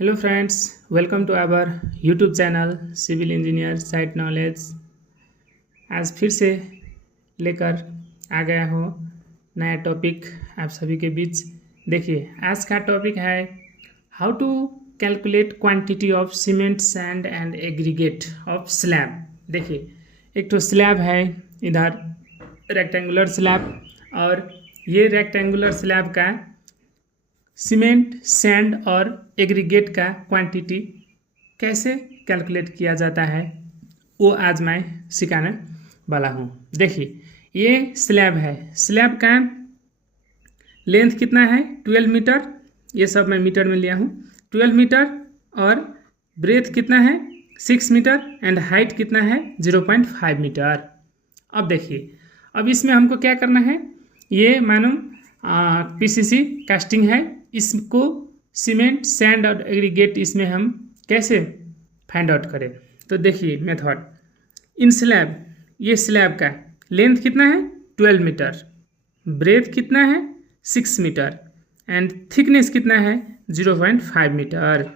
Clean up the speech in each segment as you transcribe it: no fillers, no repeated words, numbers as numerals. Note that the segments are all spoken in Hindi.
Hello friends, welcome to our YouTube channel civil engineer site knowledge. आज फिर से लेकर आ गया हो नया टॉपिक आप सभी के बीच। देखिए, आज का टॉपिक है how to calculate quantity of cement sand and aggregate of slab. देखिए, एक तो स्लैब है इधर, रेक्टेंगुलर स्लैब, और ये रेक्टेंगुलर स्लैब का सीमेंट सैंड और एग्रीगेट का क्वांटिटी कैसे कैलकुलेट किया जाता है वो आज मैं सिखाने वाला हूँ। देखिए, ये स्लैब है, स्लैब का लेंथ कितना है 12 मीटर, ये सब मैं मीटर में लिया हूँ, 12 मीटर, और ब्रेथ कितना है 6 मीटर, एंड हाइट कितना है 0.5 मीटर। अब देखिए, अब इसमें हमको क्या करना है, ये मानो पीसीसी कास्टिंग है, इसको सीमेंट सैंड और एग्रीगेट इसमें हम कैसे फाइंड आउट करें। तो देखिए मेथड, इन स्लैब, ये स्लैब का लेंथ कितना है 12 मीटर, ब्रेथ कितना है 6 मीटर, एंड थिकनेस कितना है 0.5 मीटर।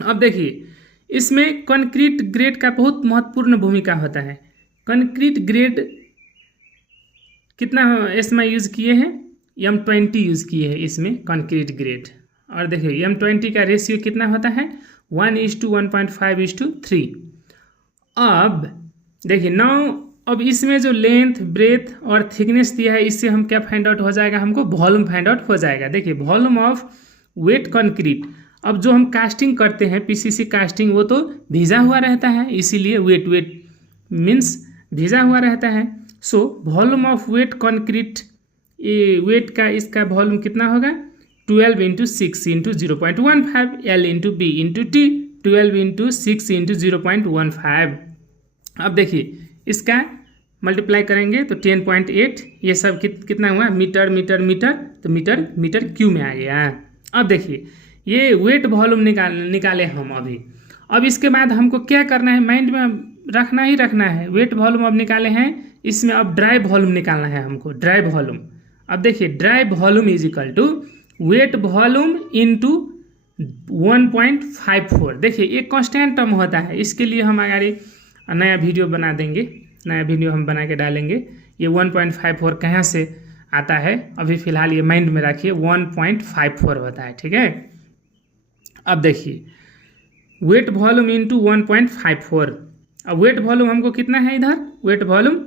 अब देखिए, इसमें कंक्रीट ग्रेड का बहुत महत्वपूर्ण भूमिका होता है। कंक्रीट ग्रेड कितना इसमें यूज़ किए हैं, M20 यूज़ किए हैं इसमें कंक्रीट ग्रेड। और देखिए M20 का रेशियो कितना होता है 1:1.5:3। अब देखिए अब इसमें जो लेंथ ब्रेथ और थिकनेस दिया है, इससे हम क्या फाइंड आउट हो जाएगा, हमको वॉल्यूम फाइंड आउट हो जाएगा। देखिए, वॉल्यूम ऑफ वेट कंक्रीट, अब जो हम कास्टिंग करते हैं पीसीसी कास्टिंग, वो तो भिजा हुआ रहता है, इसीलिए वेट मीन्स भिजा हुआ रहता है। So volume of wet concrete, ये वेट का इसका वॉल्यूम कितना होगा 12 × 6 × 0.15 L × B × T, 12 × 6 × 0.15। अब देखिए, इसका मल्टीप्लाई करेंगे तो 10.8, ये सब कितना हुआ मीटर मीटर मीटर, तो मीटर मीटर क्यू में आ गया। अब देखिए, ये वेट वॉल्यूम निकाले हम अभी। अब इसके बाद हमको क्या करना है, माइंड में रखना ही रखना है, वेट वॉल्यूम अब निकाले हैं, इसमें अब ड्राई वॉल्यूम निकालना है हमको, ड्राई वॉल्यूम। अब देखिए, dry volume is equal to wet volume into 1.54। देखिए, ये कांस्टेंट टर्म होता है, इसके लिए हम आगे नया वीडियो बना देंगे, नया वीडियो हम बना के डालेंगे। ये 1.54 कहाँ से आता है, अभी फ़िलहाल ये माइंड में रखिए, 1.54 होता है, ठीक है। अब देखिए, वेट वॉल्यूम इंटू 1.54। अब वेट वॉल्यूम हमको कितना है इधर, वेट वॉल्यूम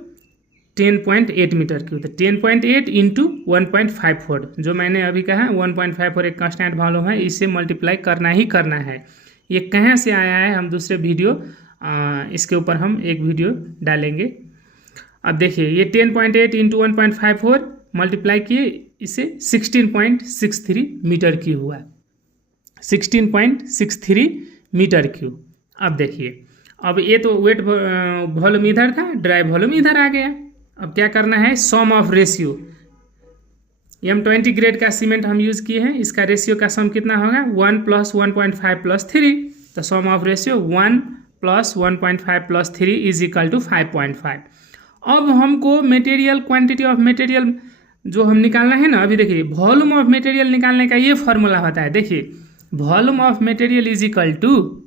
10.8 मीटर क्यूब, तो 10.8 × 1.54, जो मैंने अभी कहा 1.54 एक कांस्टेंट वॉल्यूम है, इससे मल्टीप्लाई करना ही करना है। ये कहाँ से आया है, हम दूसरे वीडियो इसके ऊपर हम एक वीडियो डालेंगे। अब देखिए, ये 10.8 × 1.54 मल्टीप्लाई किए, इससे 16.63 मीटर क्यूब हुआ, 16.63 मीटर क्यूब। अब देखिए, अब ये तो वेट वॉल्यूम इधर था, ड्राई वॉल्यूम इधर आ गया। अब क्या करना है, सम ऑफ रेशियो, M20 ग्रेड का सीमेंट हम यूज़ किए हैं, इसका रेशियो का सम कितना होगा 1 + 1.5 + 3, तो sum of ratio 1 + 1.5 + 3 is equal to 5.5। अब हमको मटेरियल, क्वांटिटी ऑफ मटेरियल जो हम निकालना है ना, अभी देखिए वॉल्यूम ऑफ मटेरियल निकालने का ये फॉर्मूला होता है। देखिए, volume of material is equal to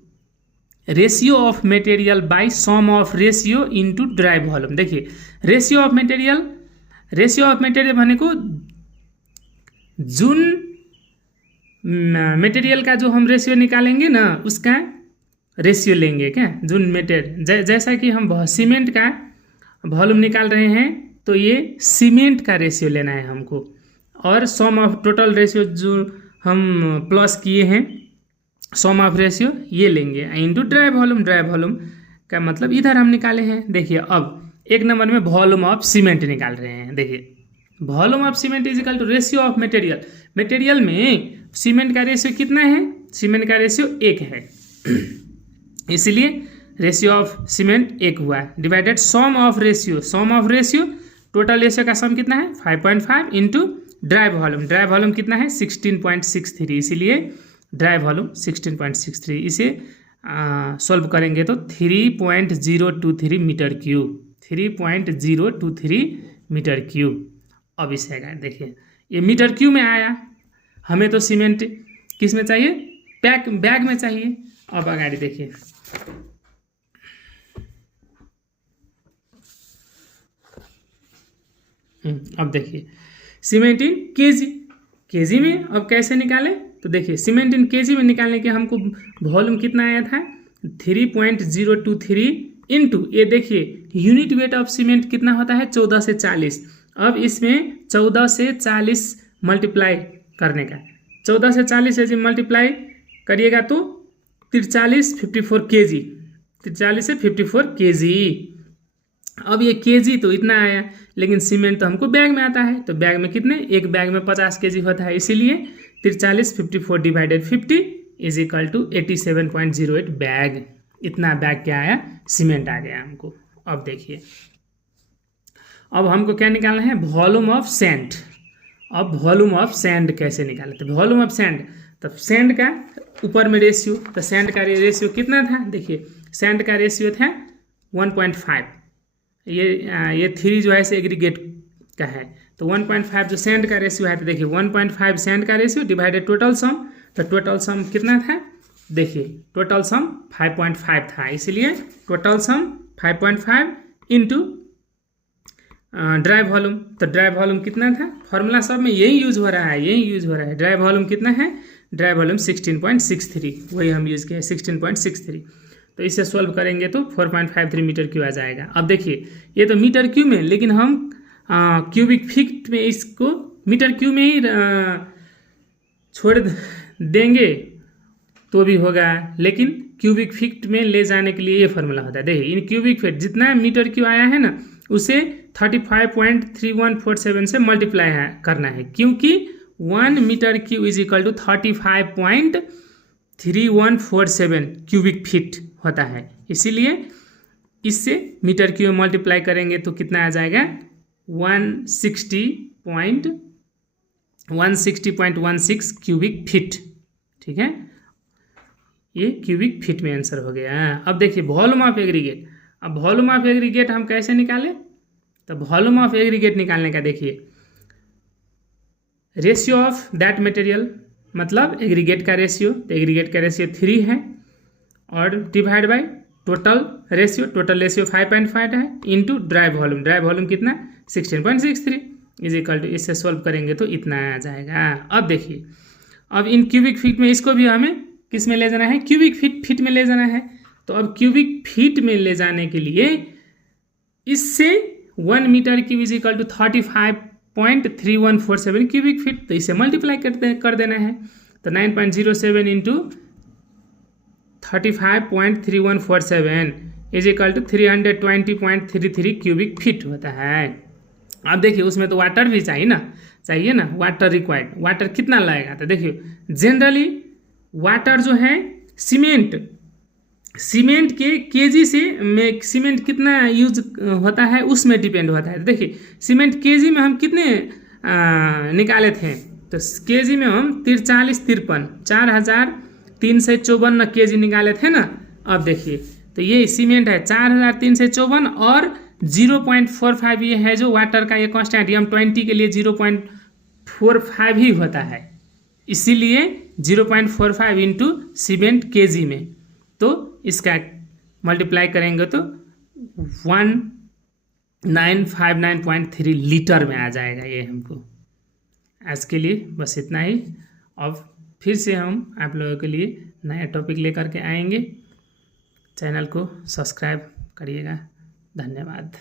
ratio of material by sum of ratio into dry volume. देखिए, रेशियो ऑफ मटेरियल भनेको जुन मटेरियल का जो हम रेशियो निकालेंगे ना, उसका रेशियो लेंगे क्या, जुन मटेरियल, जैसा कि हम सीमेंट का वॉल्यूम निकाल रहे हैं, तो ये सीमेंट का रेशियो लेना है हमको, और सम ऑफ टोटल रेशियो जो हम प्लस किए हैं, सम ऑफ रेशियो ये लेंगे इंटू ड्राई वॉल्यूम का मतलब इधर हम निकाले हैं। देखिए, अब एक नंबर में वॉल्यूम ऑफ सीमेंट निकाल रहे हैं। देखिए, volume of cement is equal to ratio of material, material में सीमेंट का रेशियो कितना है, सीमेंट का रेशियो 1 है, इसलिए रेशियो ऑफ सीमेंट 1 हुआ, divided sum of ratio total ratio का सम कितना है 5.5 इंटू ड्राई वॉल्यूम कितना है 16.63, इसीलिए ड्राई वॉल्यूम 16.63, इसे सॉल्व करेंगे तो 3.023 मीटर क्यूब, 3.023 मीटर क्यूब। अब इसे देखिए, ये मीटर क्यूब में आया, हमें तो सीमेंट किस में चाहिए बैग में चाहिए। अब आगे देखिए, अब देखिए सीमेंट इन केजी में अब कैसे निकालें, तो देखिए सीमेंट इन केजी में निकालने के हमको वॉल्यूम कितना आया था 3.023 इंटू, ये देखिए यूनिट वेट ऑफ सीमेंट कितना होता है 14 से 40। अब इसमें 14 से 40 मल्टीप्लाई करने का, 14 से 40 यदि मल्टीप्लाई करिएगा तो 54 केजी, 43 से 54 केजी। अब ये केजी तो इतना आया, लेकिन सीमेंट तो हमको बैग में आता है, तो बैग में कितने, एक बैग में 50 केजी होता है, इसीलिए 43 54 divided 50 is equal to 87.08 bag. इतना बैग क्या आया, सीमेंट आ गया हमको। अब देखिए, अब हमको क्या निकालना है, वॉल्यूम ऑफ सैंड। अब वॉल्यूम ऑफ सैंड कैसे निकाले, तो वॉल्यूम ऑफ सैंड, तो सैंड का ऊपर में रेशियो, तो सैंड का रेशियो कितना था, देखिए सैंड का रेशियो था 1.5, ये 3 जो है से एग्रीगेट का है, तो 1.5 जो सैंड का रेशियो है, तो देखिए 1.5 सैंड का रेशियो डिवाइडेड टोटल सम, तो टोटल सम कितना था, देखिए टोटल सम 5.5 था, इसलिए total sum 5.5 into dry volume, तो ड्राई वॉल्यूम कितना था, फॉर्मूला सब में यही यूज हो रहा है, ड्राई वॉल्यूम कितना है, ड्राई वॉल्यूम 16.63, वही हम यूज़ किए 16.63। तो इसे सॉल्व करेंगे तो 4.53 मीटर क्यूब आ जाएगा। अब देखिए ये तो मीटर क्यूब में, लेकिन हम क्यूबिक फीट में इसको मीटर क्यूब में ही छोड़ देंगे तो भी होगा, लेकिन क्यूबिक फीट में ले जाने के लिए ये फार्मूला होता है। देखिए इन क्यूबिक फीट जितना मीटर क्यूब आया है ना, उसे 35.3147 से मल्टीप्लाई करना है, क्योंकि 1 metre cube is equal to 35.3147 cubic feet होता है, इसीलिए इससे मीटर क्यूब मल्टीप्लाई करेंगे तो कितना आ जाएगा 160.16 क्यूबिक फीट। ठीक है, ये क्यूबिक फीट में आंसर हो गया। अब देखिए वॉल्यूम ऑफ एग्रीगेट, अब वॉल्यूम ऑफ एग्रीगेट हम कैसे निकालें, तो वॉल्यूम ऑफ एग्रीगेट निकालने का देखिए रेशियो ऑफ दैट मटेरियल, मतलब एग्रीगेट का रेशियो, तो एग्रीगेट का रेशियो 3 है, और डिवाइड बाय टोटल रेशियो 5.5 है, इंटू ड्राई वॉल्यूम कितना 16.63 इज इक्वल टू, इससे सॉल्व करेंगे तो इतना आ जाएगा। अब देखिए, अब इन क्यूबिक फीट में इसको भी हमें किस में ले जाना है, क्यूबिक फीट में ले जाना है, तो अब क्यूबिक फीट में ले जाने के लिए इससे 1 metre cube is equal to 35.3147 cubic feet, तो इसे मल्टीप्लाई कर देना है, तो 9.07 into 35.3147 is equal to 320.33 cubic feet होता है। अब देखिए उसमें तो वाटर भी चाहिए ना, वाटर रिक्वायर्ड, वाटर कितना लगेगा, तो देखिए जनरली वाटर जो है सीमेंट के केजी से में सीमेंट कितना यूज होता है उसमें डिपेंड होता है। देखिए सीमेंट केजी में हम कितने निकाले थे, तो केजी में हम 4354 केजी निकाले थे ना। अब देखिए तो ये सीमेंट है 4354 और 0.45 ये है जो वाटर का ये कांस्टेंट, हम 20 के लिए 0.45 ही होता है, इसीलिए 0.45 इंटू सीमेंट केजी में, तो इसका मल्टीप्लाई करेंगे तो 1959.3 लीटर में आ जाएगा ये हमको। आज के लिए बस इतना ही। अब फिर से हम आप लोगों के लिए नया टॉपिक लेकर के आएंगे। चैनल को सब्सक्राइब करिएगा। धन्यवाद।